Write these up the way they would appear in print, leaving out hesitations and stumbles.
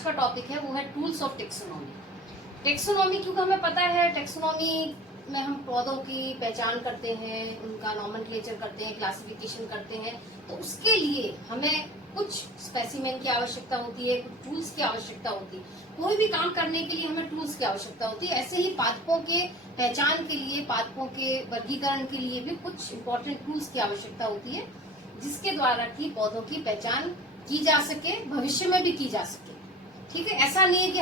आज का टॉपिक है वो है टूल्स ऑफ टेक्सोनॉमी। टेक्सोनॉमी क्योंकि हमें पता है टेक्सोनॉमी में हम पौधों की पहचान करते हैं, उनका नॉमेनक्लेचर करते हैं, क्लासिफिकेशन करते हैं, तो उसके लिए हमें कुछ स्पेसिमेन की आवश्यकता होती है, कुछ टूल्स की आवश्यकता होती है। कोई भी काम करने के लिए हमें टूल्स की आवश्यकता होती है। ऐसे ही पादपों के पहचान के लिए, पादपों के वर्गीकरण के लिए भी कुछ इम्पोर्टेंट टूल्स की आवश्यकता होती है, जिसके द्वारा की पौधों की पहचान की जा सके, भविष्य में भी की जा सके। ठीक है, ऐसा नहीं है कि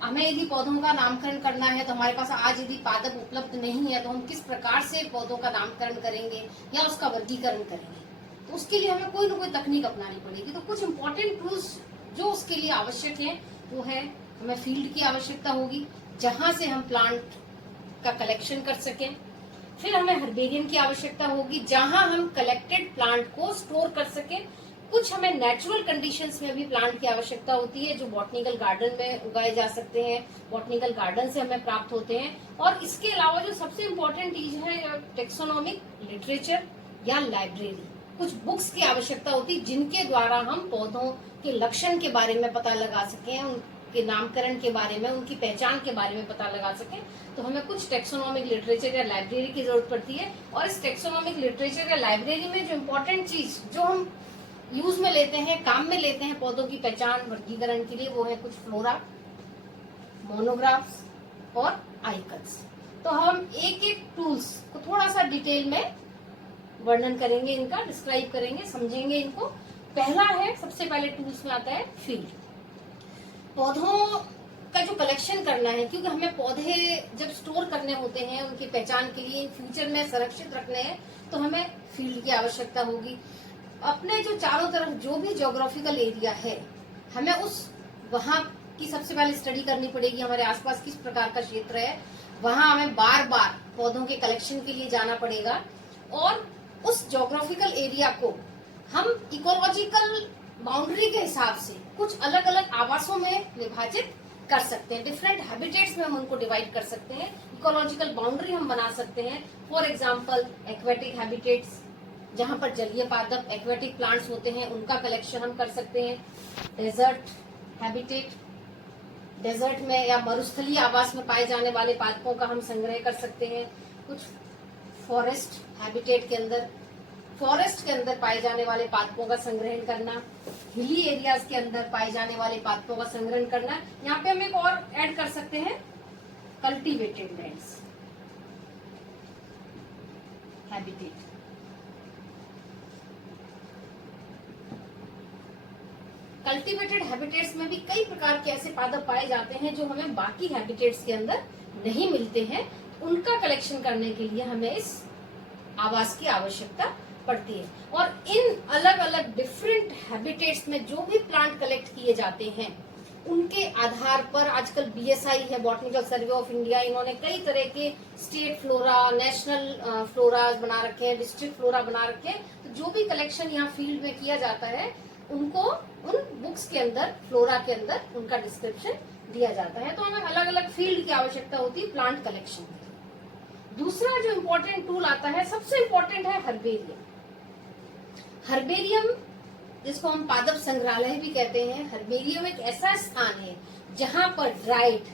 हमें यदि पौधों का नामकरण करना है तो हमारे पास आज यदि पादप उपलब्ध नहीं है तो हम किस प्रकार से पौधों का नामकरण करेंगे या उसका वर्गीकरण करेंगे, तो उसके लिए हमें कोई ना कोई तकनीक अपनानी पड़ेगी। तो कुछ इम्पोर्टेंट टूल्स जो उसके लिए आवश्यक है वो है, हमें फील्ड की आवश्यकता होगी जहां से हम प्लांट का कलेक्शन कर सकें। फिर हमें हर्बेरियम की आवश्यकता होगी जहां हम कलेक्टेड प्लांट को स्टोर कर सकें। कुछ हमें नेचुरल कंडीशंस में भी प्लांट की आवश्यकता होती है जो बॉटनिकल गार्डन में उगाए जा सकते हैं, बॉटनिकल गार्डन से हमें प्राप्त होते हैं। और इसके अलावा जो सबसे इम्पोर्टेंट चीज है टेक्सोनॉमिक लिटरेचर या लाइब्रेरी, कुछ बुक्स की आवश्यकता होती है जिनके द्वारा हम पौधों के लक्षण के बारे में पता लगा सकें, उनके नामकरण के बारे में, उनकी पहचान के बारे में पता लगा सकें। तो हमें कुछ टेक्सोनॉमिक लिटरेचर या लाइब्रेरी की जरूरत पड़ती है। और इस टेक्सोनॉमिक लिटरेचर या लाइब्रेरी में जो इम्पोर्टेंट चीज जो हम यूज में लेते हैं, काम में लेते हैं पौधों की पहचान वर्गीकरण के लिए, वो है कुछ फ्लोरा, मोनोग्राफ्स और आइकन्स। तो हम एक एक टूल्स को थोड़ा सा डिटेल में वर्णन करेंगे, इनका डिस्क्राइब करेंगे, समझेंगे इनको। पहला है, सबसे पहले टूल्स में आता है फील्ड। पौधों का जो कलेक्शन करना है, क्योंकि हमें पौधे जब स्टोर करने होते हैं, उनकी पहचान के लिए फ्यूचर में संरक्षित रखने हैं, तो हमें फील्ड की आवश्यकता होगी। अपने जो चारों तरफ जो भी ज्योग्राफिकल एरिया है, हमें उस वहां की सबसे पहले स्टडी करनी पड़ेगी। हमारे आसपास किस प्रकार का क्षेत्र है, वहां हमें बार बार पौधों के कलेक्शन के लिए जाना पड़ेगा। और उस ज्योग्राफिकल एरिया को हम इकोलॉजिकल बाउंड्री के हिसाब से कुछ अलग अलग आवासों में विभाजित कर सकते हैं। डिफरेंट हैबिटेट्स में हम उनको डिवाइड कर सकते हैं, इकोलॉजिकल बाउंड्री हम बना सकते हैं। फॉर एग्जाम्पल एक्वेटिक हैबिटेट्स, जहां पर जलीय पादप एक्वेटिक प्लांट्स होते हैं, उनका कलेक्शन हम कर सकते हैं। डेजर्ट हैबिटेट, डेजर्ट में या मरुस्थलीय आवास में पाए जाने वाले पादपों का हम संग्रह कर सकते हैं। कुछ फॉरेस्ट हैबिटेट के अंदर, फॉरेस्ट के अंदर पाए जाने वाले पादपों का संग्रहण करना, हिली एरियाज के अंदर पाए जाने वाले पादपों का संग्रहण करना। यहाँ पे हम एक और ऐड कर सकते हैं, cultivated lands habitat. Cultivated habitats में भी कई प्रकार के ऐसे पादप पाए जाते हैं जो हमें बाकी हैबिटेट्स के अंदर नहीं मिलते हैं। उनका कलेक्शन करने के लिए हमें इस आवास की आवश्यकता पड़ती है। और इन अलग अलग डिफरेंट हैबिटेट्स में जो भी प्लांट कलेक्ट किए जाते हैं, उनके आधार पर आजकल BSI है, बॉटनिकल सर्वे ऑफ इंडिया, इन्होंने कई तरह के स्टेट फ्लोरा, नेशनल फ्लोरा बना रखे हैं, डिस्ट्रिक्ट फ्लोरा बना रखे हैं। तो जो भी कलेक्शन यहाँ फील्ड में किया जाता है, उनको उन बुक्स के अंदर, फ्लोरा के अंदर उनका डिस्क्रिप्शन दिया जाता है। तो हमें अलग अलग फील्ड की आवश्यकता होती है प्लांट कलेक्शन की। दूसरा जो इम्पोर्टेंट टूल आता है, सबसे इम्पोर्टेंट है हर्बेरियम। हर्बेरियम, जिसको हम पादप संग्रहालय भी कहते हैं, हर्बेरियम एक ऐसा स्थान है जहां पर ड्राइड,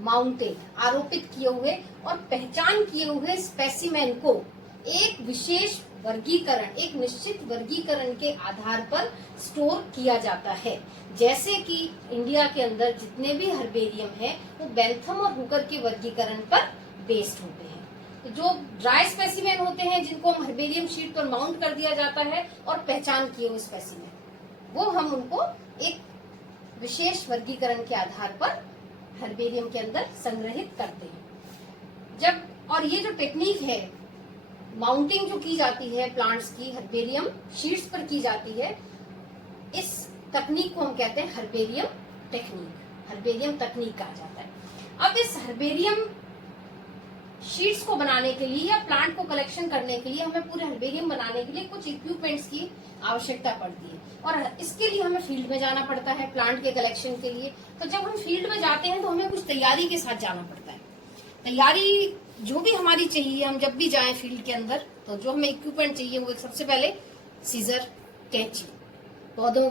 माउंटेड, आरोपित किए हुए और पहचान किए हुए स्पेसिमेन को एक विशेष वर्गीकरण, एक निश्चित वर्गीकरण के आधार पर स्टोर किया जाता है। जैसे कि इंडिया के अंदर जितने भी हर्बेरियम हैं, वो बेंथम और हुकर के वर्गीकरण पर बेस्ड होते हैं। तो जो ड्राई स्पेसिमेन होते हैं, जिनको हम हर्बेरियम शीट पर माउंट कर दिया जाता है, और पहचान किए हुए स्पेसिमेन, वो हम उनको एक विशेष वर्गीकरण के आधार पर हर्बेरियम के अंदर संग्रहित करते हैं। जब और ये जो टेक्निक है, माउंटिंग जो की जाती है प्लांट्स की हर्बेरियम शीट्स पर की जाती है, इस तकनीक को हम कहते हैं हर्बेरियम टेक्निक, हर्बेरियम तकनीक कहा जाता है। अब इस हर्बेरियम शीट्स को बनाने के लिए या प्लांट को कलेक्शन करने के लिए, हमें पूरे हर्बेरियम बनाने के लिए कुछ इक्विपमेंट्स की आवश्यकता पड़ती है, और इसके लिए हमें फील्ड में जाना पड़ता है प्लांट के कलेक्शन के लिए। तो जब हम फील्ड में जाते हैं तो हमें कुछ तैयारी के साथ जाना पड़ता है। तैयारी जो भी हमारी चाहिए, हम जब भी जाएं फील्ड के अंदर, तो जो हमें इक्विपमेंट चाहिए वो सबसे पहले सीजर, कैंची, पौधों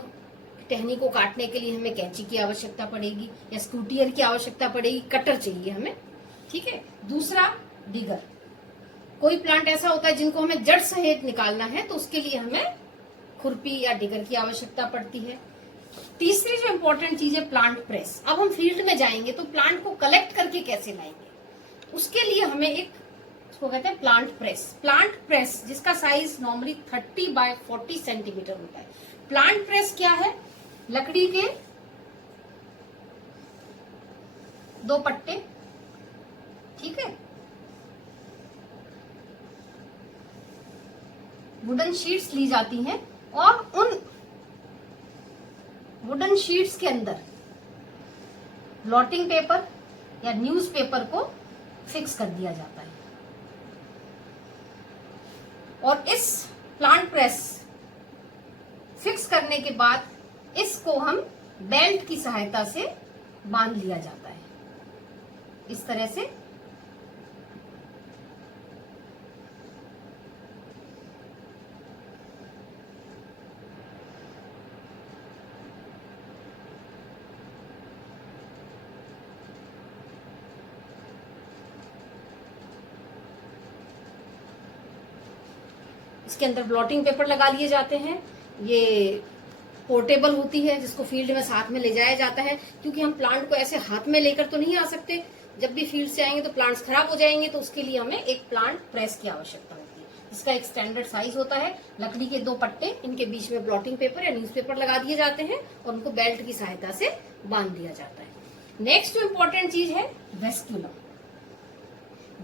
टहनी को काटने के लिए हमें कैंची की आवश्यकता पड़ेगी या स्क्रूटियर की आवश्यकता पड़ेगी, कटर चाहिए हमें, ठीक है। दूसरा डिगर, कोई प्लांट ऐसा होता है जिनको हमें जड़ सहित निकालना है तो उसके लिए हमें खुरपी या डिगर की आवश्यकता पड़ती है। तीसरी जो इम्पोर्टेंट चीज है प्लांट प्रेस। अब हम फील्ड में जाएंगे तो प्लांट को कलेक्ट करके कैसे लाएंगे, उसके लिए हमें एक, उसको कहते हैं प्लांट प्रेस। प्लांट प्रेस जिसका साइज नॉर्मली 30 बाय 40 सेंटीमीटर होता है। प्लांट प्रेस क्या है, लकड़ी के 2 पट्टे, ठीक है, वुडन शीट्स ली जाती हैं और उन वुडन शीट्स के अंदर ब्लॉटिंग पेपर या न्यूज पेपर को फिक्स कर दिया जाता है और इस प्लांट प्रेस फिक्स करने के बाद इसको हम बेल्ट की सहायता से बांध लिया जाता है इस तरह से। इसके अंदर ब्लॉटिंग पेपर लगा लिए जाते हैं। ये पोर्टेबल होती है जिसको फील्ड में साथ में ले जाया जाता है, क्योंकि हम प्लांट को ऐसे हाथ में लेकर तो नहीं आ सकते। जब भी फील्ड से आएंगे तो प्लांट्स खराब हो जाएंगे, तो उसके लिए हमें एक प्लांट प्रेस की आवश्यकता होती है। इसका एक स्टैंडर्ड साइज होता है, लकड़ी के 2 पट्टे, इनके बीच में ब्लॉटिंग पेपर या न्यूज़पेपर लगा दिए जाते हैं और उनको बेल्ट की सहायता से बांध दिया जाता है। नेक्स्ट जो इम्पोर्टेंट चीज है वेस्क्यूलम।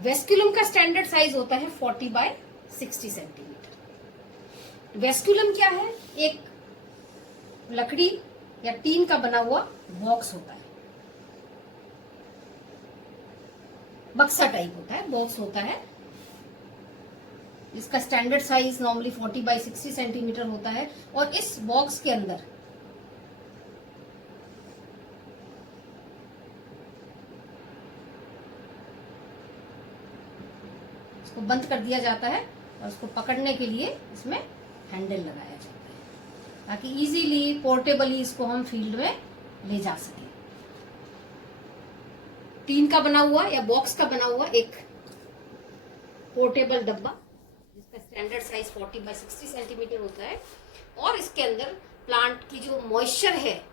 वेस्क्यूलम का स्टैंडर्ड साइज होता है 40 बाय 60 सेंटीमीटर। वेस्क्यूलम क्या है, एक लकड़ी या टीन का बना हुआ बॉक्स होता है, बक्सा टाइप होता है, बॉक्स होता है, जिसका standard size normally 40 by 60 centimetre होता है। और इस बॉक्स के अंदर इसको बंद कर दिया जाता है और उसको पकड़ने के लिए इसमें हैंडल लगाया जाता है ताकि इजीली पोर्टेबली इसको हम फील्ड में ले जा सकें। टीन का बना हुआ या बॉक्स का बना हुआ एक पोर्टेबल डब्बा जिसका स्टैंडर्ड साइज 40 बाय 60 सेंटीमीटर होता है और इसके अंदर प्लांट की जो मॉइस्चर है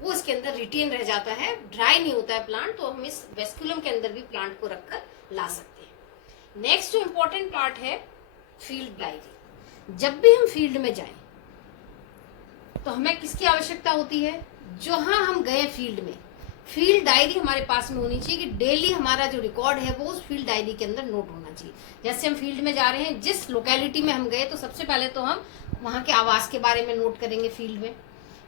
वो इसके अंदर रिटेन रह जाता है, ड्राई नहीं होता है प्लांट, तो हम इस वेस्क्यूलम के अंदर भी प्लांट को रखकर ला सकते हैं। नेक्स्ट जो इम्पोर्टेंट पार्ट है फील्ड डायरी। जब भी हम फील्ड में जाएं तो हमें किसकी आवश्यकता होती है, जहां हम गए फील्ड में, फील्ड डायरी हमारे पास में होनी चाहिए कि डेली हमारा जो रिकॉर्ड है वो उस फील्ड डायरी के अंदर नोट होना चाहिए। जैसे हम फील्ड में जा रहे हैं, जिस लोकेलिटी में हम गए तो सबसे पहले तो हम वहां के आवास के बारे में नोट करेंगे फील्ड में।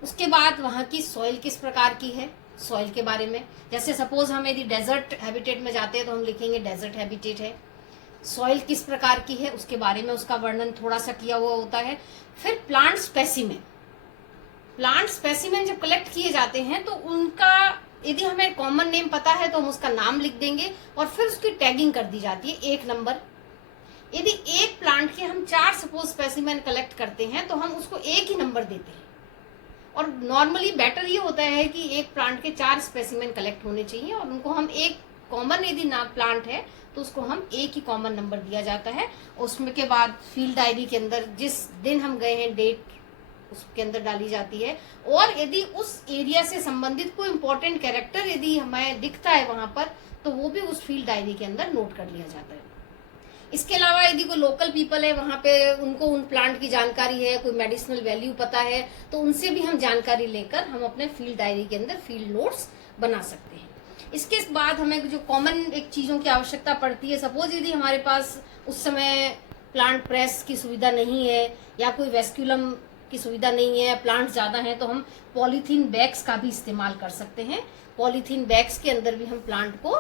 उसके बाद वहां की सॉइल किस प्रकार की है, सॉइल के बारे में, जैसे सपोज हम यदि डेजर्ट हैबिटेट में जाते हैं तो हम लिखेंगे डेजर्ट हैबिटेट है। सॉइल किस प्रकार की है उसके बारे में उसका वर्णन थोड़ा सा किया हुआ होता है। फिर प्लांट स्पेसिमेन, प्लांट स्पेसिमेन जब कलेक्ट किए जाते हैं तो उनका यदि हमें कॉमन नेम पता है तो हम उसका नाम लिख देंगे और फिर उसकी टैगिंग कर दी जाती है 1 नंबर। यदि एक प्लांट के हम 4 सपोज स्पेसिमेन कलेक्ट करते हैं तो हम उसको 1 ही नंबर देते हैं। और नॉर्मली बेटर ये होता है कि एक प्लांट के 4 स्पेसिमेन कलेक्ट होने चाहिए और उनको हम एक कॉमन, यदि ना प्लांट है तो उसको हम 1 ही कॉमन नंबर दिया जाता है। उसमें के बाद फील्ड डायरी के अंदर जिस दिन हम गए हैं डेट उसके अंदर डाली जाती है और यदि उस एरिया से संबंधित कोई इंपॉर्टेंट कैरेक्टर यदि हमें दिखता है वहां पर तो वो भी उस फील्ड डायरी के अंदर नोट कर लिया जाता है। इसके अलावा यदि कोई लोकल पीपल है वहां पे, उनको उन प्लांट की जानकारी है, कोई मेडिसिनल वैल्यू पता है, तो उनसे भी हम जानकारी लेकर हम अपने फील्ड डायरी के अंदर फील्ड नोट्स बना सकते हैं। इसके बाद हमें जो कॉमन एक चीजों की आवश्यकता पड़ती है, सपोज यदि हमारे पास उस समय प्लांट प्रेस की सुविधा नहीं है या कोई वेस्क्यूलम की सुविधा नहीं है, प्लांट ज्यादा है, तो हम पॉलीथीन बैग्स का भी इस्तेमाल कर सकते हैं। पॉलीथीन बैग्स के अंदर भी हम प्लांट को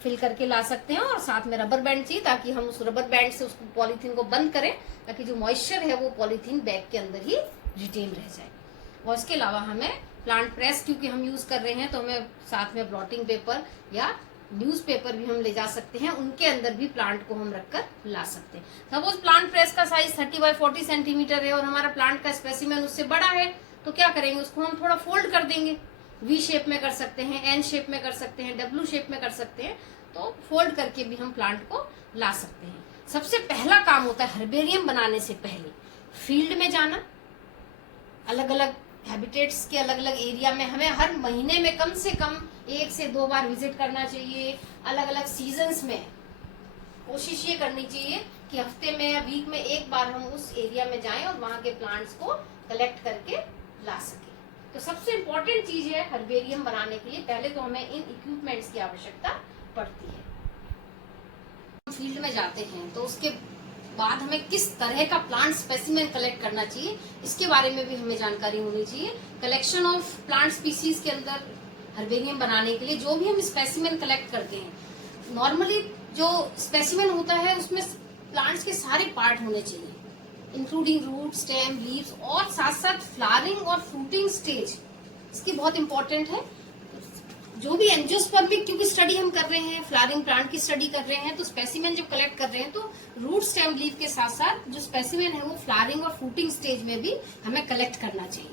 फिल करके ला सकते हैं और साथ में रबर बैंड चाहिए ताकि हम उस रबर बैंड से उस पॉलीथीन को बंद करें ताकि जो मॉइस्चर है वो पॉलीथीन बैग के अंदर ही रिटेन रह जाए। और इसके अलावा हमें प्लांट प्रेस क्योंकि हम यूज कर रहे हैं तो हमें साथ में ब्लॉटिंग पेपर या न्यूज़पेपर भी हम ले जा सकते हैं, उनके अंदर भी प्लांट को हम रखकर ला सकते हैं। सपोज प्लांट प्रेस का साइज 30 बाय 40 सेंटीमीटर है और हमारा प्लांट का स्पेसिमेन उससे बड़ा है तो क्या करेंगे, उसको हम थोड़ा फोल्ड कर देंगे। वी शेप में कर सकते हैं, एन शेप में कर सकते हैं, डब्ल्यू शेप में कर सकते हैं। तो फोल्ड करके भी हम प्लांट को ला सकते हैं। सबसे पहला काम होता है हर्बेरियम बनाने से पहले फील्ड में जाना। अलग अलग हैबिटेट्स के अलग अलग एरिया में हमें हर महीने में कम से कम 1 से 2 बार विजिट करना चाहिए। अलग अलग सीजन्स में कोशिश ये करनी चाहिए कि हफ्ते में या वीक में 1 बार हम उस एरिया में जाएं और वहां के प्लांट्स को कलेक्ट करके ला सके। तो सबसे इम्पोर्टेंट चीज है हर्बेरियम बनाने के लिए पहले तो हमें इन इक्विपमेंट्स की आवश्यकता पड़ती है। हम फील्ड में जाते हैं तो उसके बाद हमें किस तरह का प्लांट स्पेसिमेन कलेक्ट करना चाहिए, इसके बारे में भी हमें जानकारी होनी चाहिए। कलेक्शन ऑफ प्लांट स्पीसीज के अंदर हर्बेरियम बनाने के लिए जो भी हम स्पेसिमेन कलेक्ट करते हैं, नॉर्मली जो स्पेसिमेन होता है उसमें प्लांट्स के सारे पार्ट होने चाहिए, इंक्लूडिंग रूट, स्टेम, लीव्स और साथ साथ फ्लावरिंग और फ्रूटिंग स्टेज इसकी बहुत इंपॉर्टेंट है। जो भी एंजियोस्पर्मिक क्योंकि स्टडी हम कर रहे हैं, फ्लावरिंग प्लांट की स्टडी कर रहे हैं, तो स्पेसिमेन जब कलेक्ट कर रहे हैं तो रूट, स्टेम, लीव के साथ साथ जो स्पेसिमेन है वो फ्लावरिंग और फ्रूटिंग स्टेज में भी हमें कलेक्ट करना चाहिए।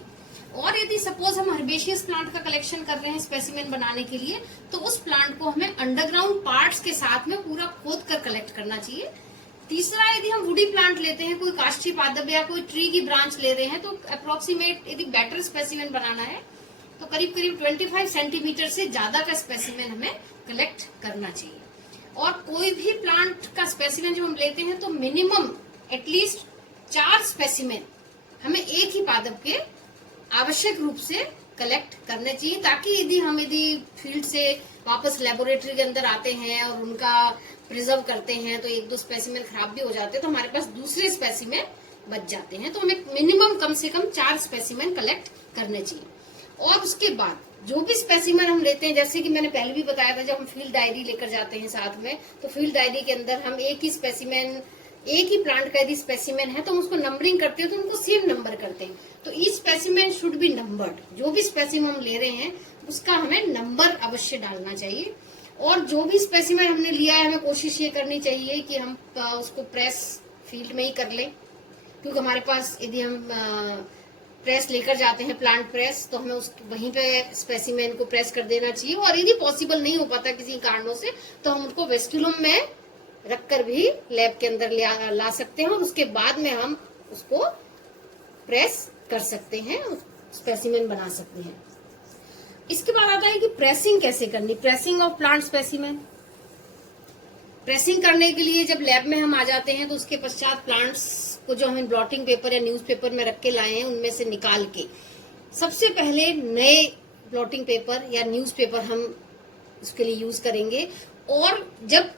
और यदि सपोज हम हर्बेशियस प्लांट का कलेक्शन कर रहे हैं स्पेसिमेन बनाने के लिए, तो उस प्लांट को हमें अंडरग्राउंड पार्ट्स के साथ में पूरा खोद कर कलेक्ट करना चाहिए। तीसरा, यदि हम वुडी प्लांट लेते हैं, कोई काष्ठी पादप या कोई ट्री की ब्रांच ले रहे हैं, तो अप्रोक्सीमेट यदि बेटर स्पेसिमेन बनाना है तो करीब करीब 25 सेंटीमीटर से ज्यादा का स्पेसिमेन हमें कलेक्ट करना चाहिए। और कोई भी प्लांट का स्पेसिमेन जब हम लेते हैं तो मिनिमम एटलीस्ट 4 स्पेसिमेन हमें एक ही पादप के आवश्यक रूप से कलेक्ट करने चाहिए, ताकि यदि फील्ड से वापस लेबोरेटरी के अंदर आते हैं और उनका प्रिजर्व करते हैं तो 1-2 स्पेसिमेन खराब भी हो जाते हैं, तो हमारे पास दूसरे स्पेसिमेन बच जाते हैं। तो हमें मिनिमम कम से कम 4 स्पेसिमेन कलेक्ट करने चाहिए। और उसके बाद जो भी स्पेसिमेन हम लेते हैं, जैसे कि मैंने पहले भी बताया था, जब हम फील्ड डायरी लेकर जाते हैं साथ में, तो फील्ड डायरी के अंदर हम एक ही प्लांट का यदि स्पेसिमेन है तो हम उसको नंबरिंग करते हैं, तो उनको सेम नंबर करते हैं। तो each specimen should be numbered. जो भी स्पेसिमेन हम ले रहे हैं उसका हमें नंबर अवश्य डालना चाहिए। और जो भी स्पेसिमेन हमने लिया है, हमें कोशिश ये करनी चाहिए कि हम उसको प्रेस फील्ड में ही कर लें, क्योंकि हमारे पास यदि हम प्रेस लेकर जाते हैं, प्लांट प्रेस, तो हमें वहीं पे स्पेसिमेन को प्रेस कर देना चाहिए। और यदि पॉसिबल नहीं हो पाता किसी कारणों से, तो हम उनको वेस्क्यूलम में रखकर भी लैब के अंदर ला सकते हैं और उसके बाद में हम उसको प्रेस कर सकते हैं, स्पेसिमेन बना सकते हैं। इसके बाद आता है कि प्रेसिंग कैसे करनी, pressing of plant specimen. Pressing करने के लिए जब लैब में हम आ जाते हैं तो उसके पश्चात प्लांट्स को जो हम ब्लॉटिंग पेपर या न्यूज़पेपर में रख के लाए हैं उनमें से निकाल के सबसे पहले नए ब्लॉटिंग पेपर या न्यूज़पेपर हम उसके लिए यूज करेंगे। और जब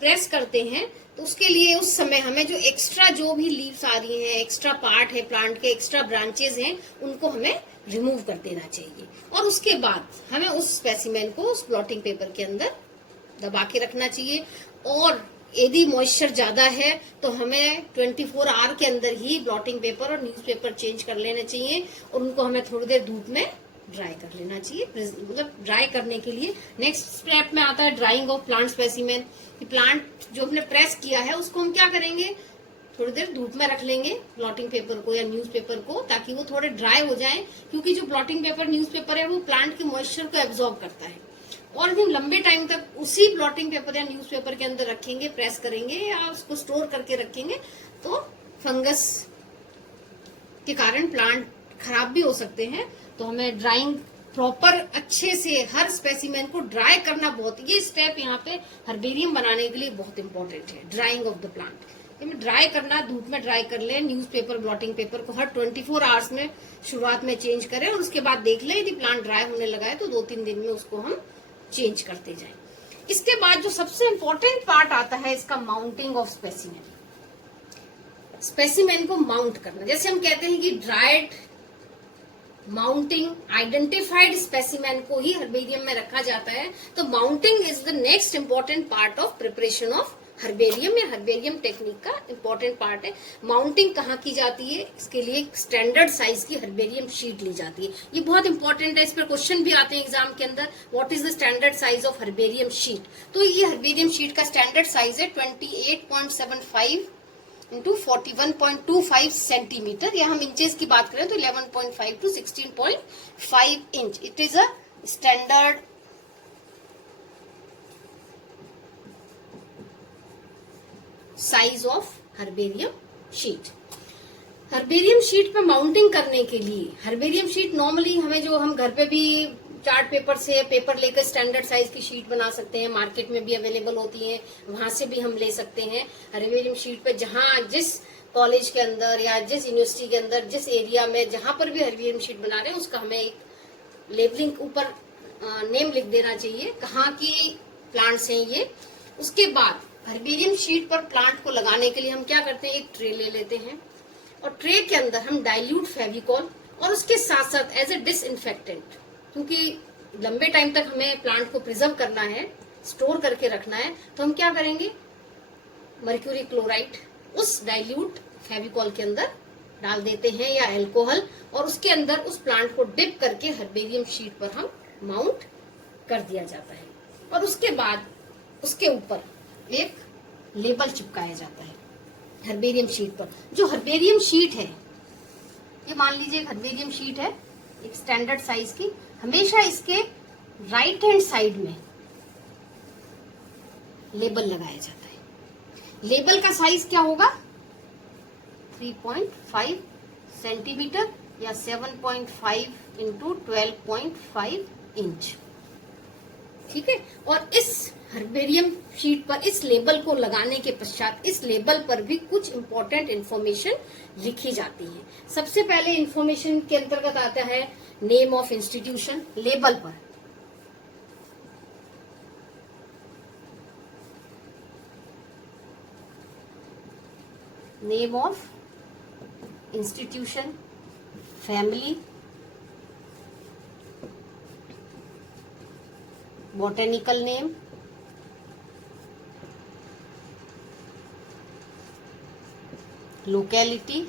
प्रेस करते हैं तो उसके लिए उस समय हमें जो एक्स्ट्रा जो भी लीव्स आ रही हैं, एक्स्ट्रा पार्ट है प्लांट के, एक्स्ट्रा ब्रांचेस हैं, उनको हमें रिमूव कर देना चाहिए। और उसके बाद हमें उस स्पेसिमेन को उस ब्लॉटिंग पेपर के अंदर दबा के रखना चाहिए। और यदि मॉइस्चर ज्यादा है तो हमें 24 आवर के अंदर ही ब्लॉटिंग पेपर और न्यूज़पेपर चेंज कर लेने चाहिए और उनको हमें थोड़ी देर धूप में ड्राई कर लेना चाहिए। मतलब ड्राई करने के लिए नेक्स्ट स्टेप में आता है drying of plant specimen. Plant जो हमने प्रेस किया है उसको हम क्या करेंगे, थोड़ी देर धूप में रख लेंगे ब्लॉटिंग पेपर को या न्यूज़पेपर को, ताकि वो थोड़े ड्राई हो जाएं, क्योंकि जो ब्लॉटिंग पेपर न्यूज़पेपर है वो प्लांट के मॉइस्चर को एब्जॉर्ब करता है। और यदि हम लंबे टाइम तक उसी ब्लॉटिंग पेपर या न्यूज़पेपर के अंदर रखेंगे, प्रेस करेंगे या उसको स्टोर करके रखेंगे, तो फंगस के कारण प्लांट खराब भी हो सकते हैं। तो हमें ड्राइंग प्रॉपर अच्छे से हर स्पेसिमेन को ड्राई करना ये स्टेप यहाँ पे हर्बेरियम बनाने के लिए बहुत इंपॉर्टेंट है, drying of the plant. Dry करना, धूप में ड्राई कर लें। न्यूज़पेपर, ब्लॉटिंग पेपर को हर 24 आवर्स में शुरुआत में चेंज करें और उसके बाद देख लें यदि प्लांट ड्राई होने लगा है तो 2-3 दिन में उसको हम चेंज करते जाएं। इसके बाद जो सबसे इंपॉर्टेंट पार्ट आता है इसका, माउंटिंग ऑफ स्पेसिमेन। स्पेसिमेन को माउंट करना, जैसे हम कहते हैं कि ड्राइड माउंटिंग आइडेंटिफाइड स्पेसिमेन को ही हर्बेरियम में रखा जाता है। तो mounting is the next important part of preparation of herbarium या हर्बेरियम टेक्निक का इंपॉर्टेंट पार्ट है। माउंटिंग कहाँ की जाती है, इसके लिए स्टैंडर्ड साइज की हर्बेरियम शीट ली जाती है। ये बहुत इंपॉर्टेंट है, इस पर क्वेश्चन भी आते हैं एग्जाम के अंदर, what is the standard size of herbarium sheet. तो ये हर्बेरियम शीट का स्टैंडर्ड साइज है 28.75 इंटू 41.25 सेंटीमीटर, या हम इंचेस की बात करें तो 11.5 to 16.5 inch. It is a standard size of herbarium sheet. Herbarium sheet पे माउंटिंग करने के लिए, हर्बेरियम शीट नॉर्मली हमें जो हम घर पे भी चार्ट पेपर से पेपर लेकर स्टैंडर्ड साइज की शीट बना सकते हैं, मार्केट में भी अवेलेबल होती है, वहां से भी हम ले सकते हैं. हर्बेरियम शीट पे जहां जिस कॉलेज के अंदर या जिस यूनिवर्सिटी के अंदर जिस एरिया में जहां पर भी हर्बेरियम शीट बना रहे हैं उसका हमें एक लेबलिंग ऊपर नेम लिख देना चाहिए, कहाँ की प्लांट्स हैं ये. उसके बाद हर्बेरियम शीट पर प्लांट को लगाने के लिए हम क्या करते हैं, एक ट्रे ले लेते हैं और ट्रे के अंदर हम डाइल्यूट फेविकॉल और उसके साथ साथ एज ए डिसइंफेक्टेंट, क्योंकि लंबे टाइम तक हमें प्लांट को प्रिजर्व करना है, स्टोर करके रखना है, तो हम क्या करेंगे, मर्क्यूरी क्लोराइड उस डाइल्यूट फेविकॉल के अंदर डाल देते हैं या अल्कोहल, और उसके अंदर उस प्लांट को डिप करके हर्बेरियम शीट पर हम माउंट कर दिया जाता है. और उसके बाद उसके ऊपर एक लेबल चिपकाया जाता है हर्बेरियम शीट पर. जो हर्बेरियम शीट है, ये मान लीजिए एक हर्बेरियम शीट है एक स्टैंडर्ड साइज की, हमेशा इसके राइट हैंड साइड में लेबल लगाया जाता है. लेबल का साइज क्या होगा, 3.5 सेंटीमीटर या 7.5 इंटू 12.5 इंच. ठीक है. और इस हर्बेरियम शीट पर इस लेबल को लगाने के पश्चात इस लेबल पर भी कुछ इंपॉर्टेंट इंफॉर्मेशन लिखी जाती है. सबसे पहले इंफॉर्मेशन के अंतर्गत आता है नेम ऑफ इंस्टीट्यूशन. लेबल पर name of institution, family, botanical name, locality,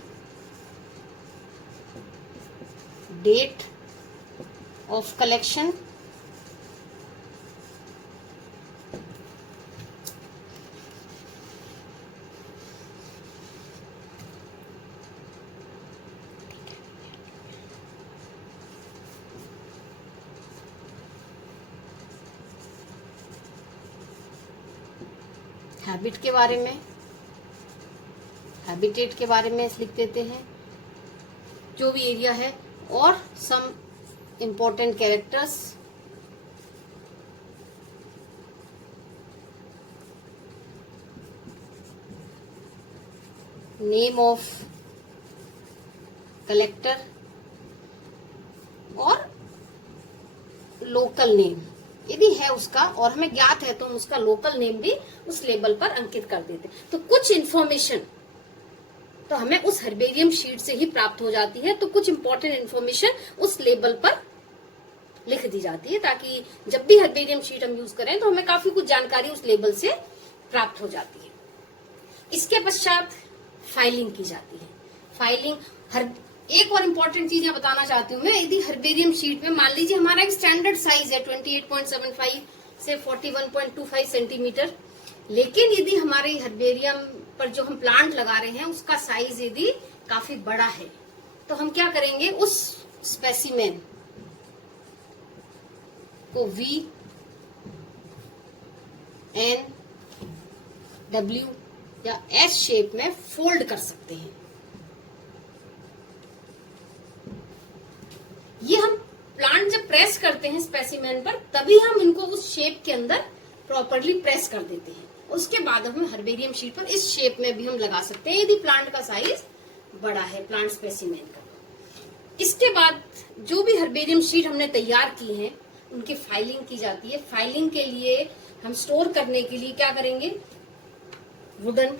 date of collection, habit के बारे में, हैबिटेट के बारे में लिख देते हैं जो भी एरिया है, और some important characters, name of collector और लोकल नेम यदि है उसका, और हमें ज्ञात है तो हम उसका लोकल नेम भी उस लेबल पर अंकित कर देते हैं. तो कुछ इंफॉर्मेशन तो हमें उस हर्बेरियम शीट से ही प्राप्त हो जाती है, तो कुछ इंपॉर्टेंट इंफॉर्मेशन उस लेबल पर लिख दी जाती है, ताकि जब भी हर्बेरियम शीट हम यूज करें तो हमें काफी कुछ जानकारी उस लेबल से प्राप्त हो जाती है. इसके पश्चात फाइलिंग की जाती है. फाइलिंग एक और इम्पोर्टेंट चीज मैं बताना चाहती हूँ मैं, यदि हर्बेरियम शीट में मान लीजिए हमारा एक स्टैंडर्ड साइज है 28.75 से 41.25 सेंटीमीटर, लेकिन यदि हमारे हर्बेरियम पर जो हम प्लांट लगा रहे हैं उसका साइज यदि काफी बड़ा है, तो हम क्या करेंगे, उस स्पेसिमेन को V, N, W या S शेप में फोल्ड कर सकते हैं. ये हम प्लांट जब प्रेस करते हैं स्पेसिमेन पर, तभी हम इनको उस शेप के अंदर प्रॉपरली प्रेस कर देते हैं. उसके बाद हम हर्बेरियम शीट पर इस शेप में भी हम लगा सकते हैं यदि प्लांट का साइज बड़ा है, प्लांट स्पेसिमेन का. इसके बाद जो भी हर्बेरियम शीट हमने तैयार की है उनकी फाइलिंग की जाती है. फाइलिंग के लिए हम स्टोर करने के लिए क्या करेंगे, वुडन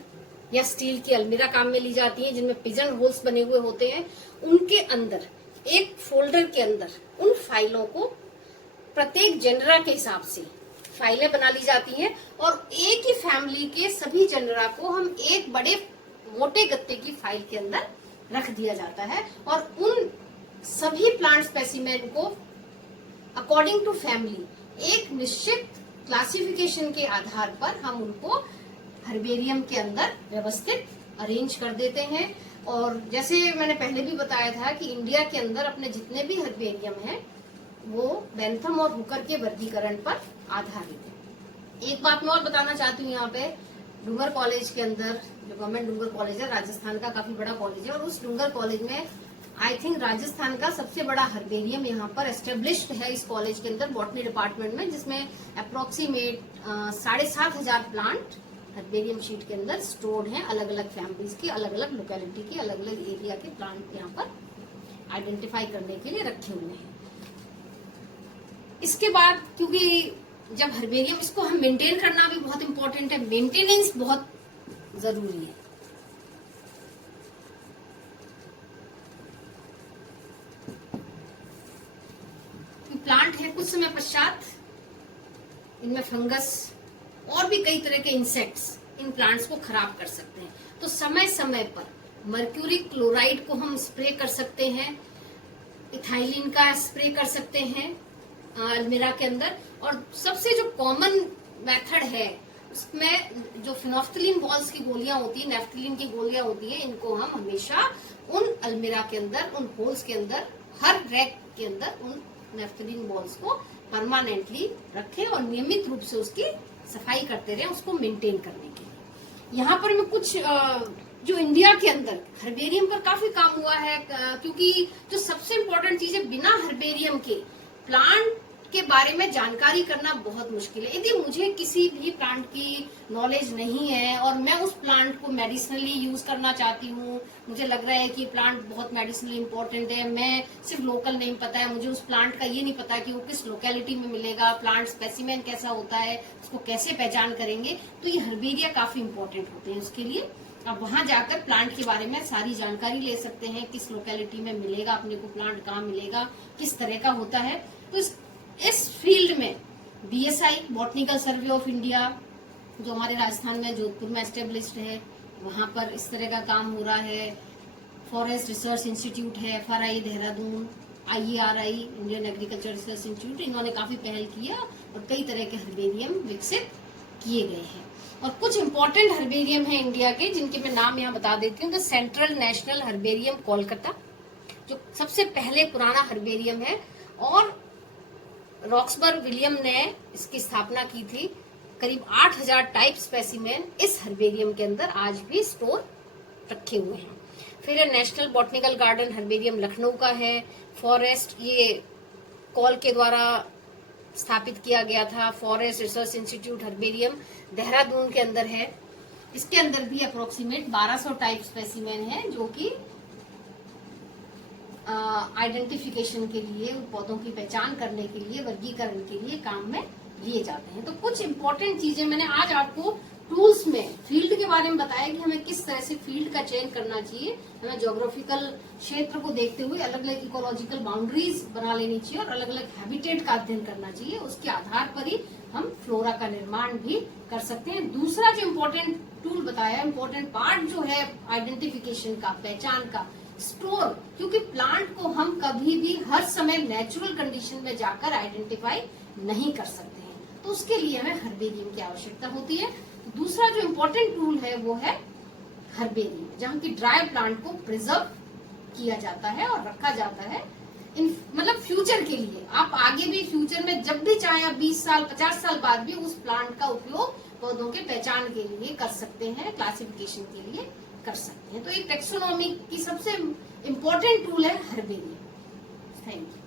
या स्टील की अलमीरा काम में ली जाती है जिनमें पिजन होल्स बने हुए होते हैं. उनके अंदर एक फोल्डर के अंदर उन फाइलों को प्रत्येक जेनरा के हिसाब से फाइलें बना ली जाती हैं, और एक ही फैमिली के सभी जेनरा को हम एक बड़े मोटे गत्ते की फाइल के अंदर रख दिया जाता है, और उन सभी प्लांट स्पेसिमेन को अकॉर्डिंग टू फैमिली एक निश्चित क्लासिफिकेशन के आधार पर हम उनको हर्बेरियम के अंदर व्यवस्थित अरेंज कर देते हैं। और जैसे मैंने पहले भी बताया था कि इंडिया के अंदर अपने जितने भी हर्बेरियम हैं वो बेंथम और हुकर के वर्गीकरण पर आधारित है। एक बात मैं और बताना चाहती हूँ यहाँ पे, डूंगर कॉलेज के अंदर, जो गवर्नमेंट डूंगर कॉलेज है, राजस्थान का काफी बड़ा कॉलेज है, और उस डूंगर कॉलेज में आई थिंक राजस्थान का सबसे बड़ा हर्बेरियम यहाँ पर एस्टेब्लिश्ड है इस कॉलेज के अंदर, बॉटनी डिपार्टमेंट में, जिसमें अप्रोक्सीमेट 7,500 प्लांट हर्बेरियम शीट के अंदर स्टोर्ड हैं। अलग अलग फैमिलीज की, अलग अलग लोकेलिटी की, अलग अलग एरिया के प्लांट यहाँ पर आइडेंटिफाई करने के लिए रखे हुए हैं। इसके बाद, क्योंकि जब हर्बेरियम, इसको हम मेंटेन करना भी बहुत इंपॉर्टेंट है, मेंटेनेंस बहुत जरूरी है। प्लांट है, कुछ समय पश्चात इनमें फंगस और भी कई तरह के इंसेक्ट्स इन प्लांट्स को खराब कर सकते हैं। तो समय समय पर मर्क्यूरी क्लोराइड को हम स्प्रे कर सकते हैं, इथाइलिन का स्प्रे कर सकते हैं अलमीरा के अंदर। और सबसे जो कॉमन मेथड है उसमें जो फिनोफ्थलीन बॉल्स की गोलियां होती है, नेफ्थलीन की गोलियां होती है, इनको हम हमेशा उन अलमीरा के अंदर, उन होल्स के अंदर, हर रैक के अंदर उन नेफ्थलीन बॉल्स को परमानेंटली रखें और नियमित रूप से उसकी सफाई करते रहे, उसको मेंटेन करने के लिए। यहाँ पर मैं कुछ जो इंडिया के अंदर हर्बेरियम पर काफी काम हुआ है, क्योंकि जो सबसे इम्पोर्टेंट चीज है, बिना हर्बेरियम के प्लांट के बारे में जानकारी करना बहुत मुश्किल है। यदि मुझे किसी भी प्लांट की नॉलेज नहीं है और मैं उस प्लांट को मेडिसिनली यूज करना चाहती हूँ, मुझे लग रहा है कि प्लांट बहुत मेडिसिनली इम्पोर्टेंट है, मैं सिर्फ लोकल नेम पता है, मुझे उस प्लांट का ये नहीं पता कि वो किस लोकेलिटी में मिलेगा, प्लांट स्पेसिमेन कैसा होता है, उसको कैसे पहचान करेंगे, तो ये हर्बेरिया काफी इम्पोर्टेंट होते हैं उसके लिए। आप वहां जाकर प्लांट के बारे में सारी जानकारी ले सकते हैं, किस लोकेलिटी में मिलेगा अपने को प्लांट, कहाँ मिलेगा, किस तरह का होता है। तो इस फील्ड में BSI, botanical survey of India, जो हमारे राजस्थान में जोधपुर में एस्टेब्लिश्ड है, वहां पर इस तरह का काम हो रहा है। फॉरेस्ट रिसर्च इंस्टीट्यूट है, FRI Dehradun, IERI Indian agriculture research institute, इन्होंने काफी पहल की है और कई तरह के हर्बेरियम विकसित किए गए हैं। और कुछ इम्पोर्टेंट हर्बेरियम है इंडिया के, जिनके मैं नाम यहाँ बता देती हूँ। तो सेंट्रल नेशनल हर्बेरियम कोलकाता, जो सबसे पहले पुराना हर्बेरियम है, और रॉक्सबर्ग विलियम ने इसकी स्थापना की थी। करीब 8,000 टाइप स्पेसिमेन इस हर्बेरियम के अंदर आज भी स्टोर रखे हुए हैं। फिर national botanical garden herbarium Lucknow का है। फॉरेस्ट, ये कॉल के द्वारा स्थापित किया गया था। Forest research institute herbarium Dehradun के अंदर है। इसके अंदर भी अप्रोक्सीमेट 1200 टाइप स्पेसिमेन है, जो कि आइडेंटिफिकेशन के लिए, पौधों की पहचान करने के लिए, वर्गीकरण के लिए काम में लिए जाते हैं। तो कुछ इंपॉर्टेंट चीजें मैंने आज आपको टूल्स में फील्ड के बारे में बताया कि हमें किस तरह से फील्ड का चयन करना चाहिए। हमें ज्योग्राफिकल क्षेत्र को देखते हुए अलग अलग इकोलॉजिकल बाउंड्रीज बना लेनी चाहिए और अलग अलग हैबिटेट का अध्ययन करना चाहिए। उसके आधार पर ही हम फ्लोरा का निर्माण भी कर सकते हैं। दूसरा जो इम्पोर्टेंट टूल बताया, इम्पोर्टेंट पार्ट जो है आइडेंटिफिकेशन का, पहचान का, स्टोर, क्योंकि प्लांट को हम कभी भी हर समय नेचुरल कंडीशन में जाकर आइडेंटिफाई नहीं कर सकते हैं, तो उसके लिए हमें हर्बेरियम की आवश्यकता होती है। दूसरा जो इम्पोर्टेंट टूल है वो है हर्बेरियम, जहाँ की ड्राई प्लांट को प्रिजर्व किया जाता है और रखा जाता है, मतलब फ्यूचर के लिए। आप आगे भी फ्यूचर में जब भी चाहे 20 साल 50 साल बाद भी उस प्लांट का उपयोग पौधों के पहचान के लिए कर सकते हैं, क्लासिफिकेशन के लिए कर सकते हैं। तो एक टेक्सोनॉमी की सबसे इम्पोर्टेंट टूल है हर्बेरियम। Thank you.